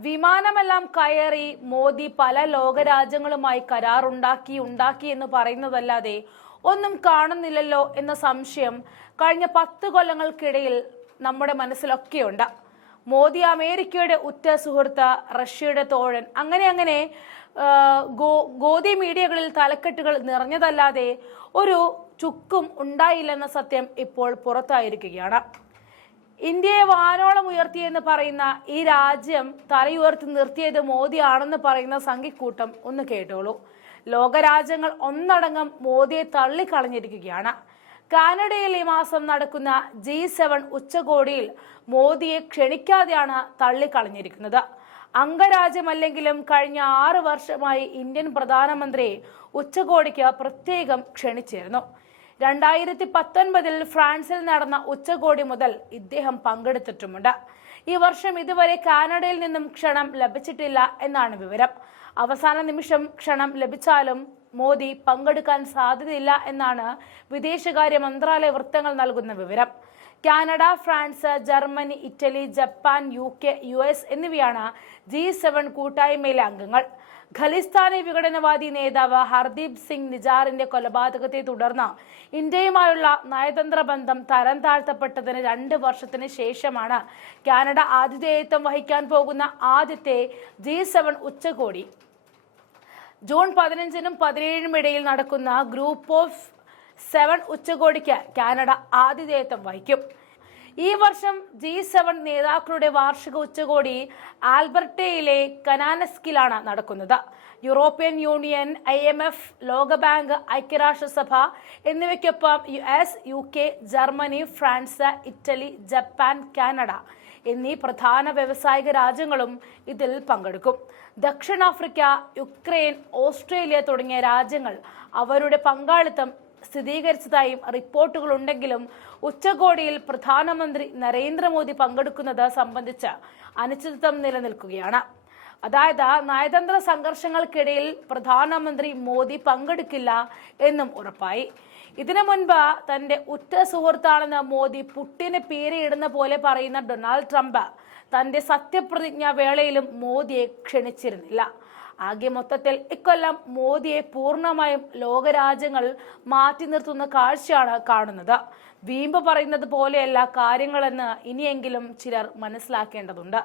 വിമാനമെല്ലാം കയറി മോദി പല ലോകരാജ്യങ്ങളുമായി കരാറുണ്ടാക്കി ഉണ്ടാക്കി എന്ന് പറയുന്നതല്ലാതെ ഒന്നും കാണുന്നില്ലല്ലോ എന്ന സംശയം കഴിഞ്ഞ പത്ത് കൊല്ലങ്ങൾക്കിടയിൽ നമ്മുടെ മനസ്സിലൊക്കെയുണ്ട്. മോദി അമേരിക്കയുടെ ഉറ്റ സുഹൃത്ത് റഷ്യയുടെ തോഴൻ അങ്ങനെ അങ്ങനെ ഗോ- ഗോദി മീഡിയകളിൽ തലക്കെട്ടുകൾ നിറഞ്ഞതല്ലാതെ ഒരു ചുക്കും ഉണ്ടായില്ലെന്ന സത്യം ഇപ്പോൾ പുറത്തായിരിക്കുകയാണ്. ഇന്ത്യയെ വാനോളം ഉയർത്തിയെന്ന് പറയുന്ന ഈ രാജ്യം തലയുയർത്തി നിർത്തിയത് മോദിയാണെന്ന് പറയുന്ന സംഘിക്കൂട്ടം ഒന്ന് കേട്ടോളൂ. ലോകരാജ്യങ്ങൾ ഒന്നടങ്കം മോദിയെ തള്ളിക്കളഞ്ഞിരിക്കുകയാണ്. കാനഡയിൽ ഈ മാസം നടക്കുന്ന ജി സെവൻ ഉച്ചകോടിയിൽ മോദിയെ ക്ഷണിക്കാതെയാണ് തള്ളിക്കളഞ്ഞിരിക്കുന്നത്. അംഗരാജ്യമല്ലെങ്കിലും കഴിഞ്ഞ ആറ് വർഷമായി ഇന്ത്യൻ പ്രധാനമന്ത്രിയെ ഉച്ചകോടിക്ക് പ്രത്യേകം ക്ഷണിച്ചിരുന്നു. രണ്ടായിരത്തി പത്തൊൻപതിൽ ഫ്രാൻസിൽ നടന്ന ഉച്ചകോടി മുതൽ ഇദ്ദേഹം പങ്കെടുത്തിട്ടുമുണ്ട്. ഈ വർഷം ഇതുവരെ കാനഡയിൽ നിന്നും ക്ഷണം ലഭിച്ചിട്ടില്ല എന്നാണ് വിവരം. അവസാന നിമിഷം ക്ഷണം ലഭിച്ചാലും മോദി പങ്കെടുക്കാൻ സാധ്യതയില്ല എന്നാണ് വിദേശകാര്യ മന്ത്രാലയ വൃത്തങ്ങൾ നൽകുന്ന വിവരം. Canada France Germany Italy Japan U K U S എന്നിവയാണ് ജി സെവൻ കൂട്ടായ്മയിലെ അംഗങ്ങൾ. ഖലിസ്ഥാനി വിഘടനവാദി നേതാവ് ഹർദീപ് സിംഗ് നിജാറിന്റെ കൊലപാതകത്തെ തുടർന്ന് ഇന്ത്യയുമായുള്ള നയതന്ത്ര ബന്ധം തരം താഴ്ത്തപ്പെട്ടതിന് രണ്ട് വർഷത്തിന് ശേഷമാണ് കാനഡ ആതിഥേയത്വം വഹിക്കാൻ പോകുന്ന ആദ്യത്തെ ജി സെവൻ ഉച്ചകോടി. ജൂൺ പതിനഞ്ചിനും പതിനേഴിനും ഇടയിൽ നടക്കുന്ന ഗ്രൂപ്പ് ഓഫ് സെവൻ ഉച്ചകോടിക്ക് കാനഡ ആതിഥേയത്വം വഹിക്കും. ഈ വർഷം ജി സെവൻ നേതാക്കളുടെ വാർഷിക ഉച്ചകോടി ആൽബർട്ടയിലെ കനാനസ്കിലാണ് നടക്കുന്നത്. European Union I M F ലോകബാങ്ക് ഐക്യരാഷ്ട്രസഭ എന്നിവയ്ക്കൊപ്പം U S U K Germany France Italy Japan Canada എന്നീ പ്രധാന വ്യവസായിക രാജ്യങ്ങളും ഇതിൽ പങ്കെടുക്കും. ദക്ഷിണാഫ്രിക്ക യുക്രൈൻ ഓസ്ട്രേലിയ തുടങ്ങിയ രാജ്യങ്ങൾ അവരുടെ പങ്കാളിത്തം സ്ഥിരീകരിച്ചതായും റിപ്പോർട്ടുകൾ ഉണ്ടെങ്കിലും ഉച്ചകോടിയിൽ പ്രധാനമന്ത്രി നരേന്ദ്രമോദി പങ്കെടുക്കുന്നത് സംബന്ധിച്ച് അനിശ്ചിതത്വം നിലനിൽക്കുകയാണ്. അതായത് നയതന്ത്ര സംഘർഷങ്ങൾക്കിടയിൽ പ്രധാനമന്ത്രി മോദി പങ്കെടുക്കില്ല എന്നും ഉറപ്പായി. ഇതിനു മുൻപ് തന്റെ ഉറ്റ സുഹൃത്താണെന്ന് മോദി പുട്ടിന് പേരിടുന്ന പോലെ പറയുന്ന ഡൊണാൾഡ് ട്രംപ് തന്റെ സത്യപ്രതിജ്ഞ വേളയിലും മോദിയെ ക്ഷണിച്ചിരുന്നില്ല. ആകെ മൊത്തത്തിൽ ഇക്കൊല്ലം മോദിയെ പൂർണമായും ലോകരാജ്യങ്ങൾ മാറ്റി നിർത്തുന്ന കാഴ്ചയാണ് കാണുന്നത്. വീമ്പ് പറയുന്നത് പോലെയല്ല കാര്യങ്ങളെന്ന് ഇനിയെങ്കിലും ചിലർ മനസ്സിലാക്കേണ്ടതുണ്ട്.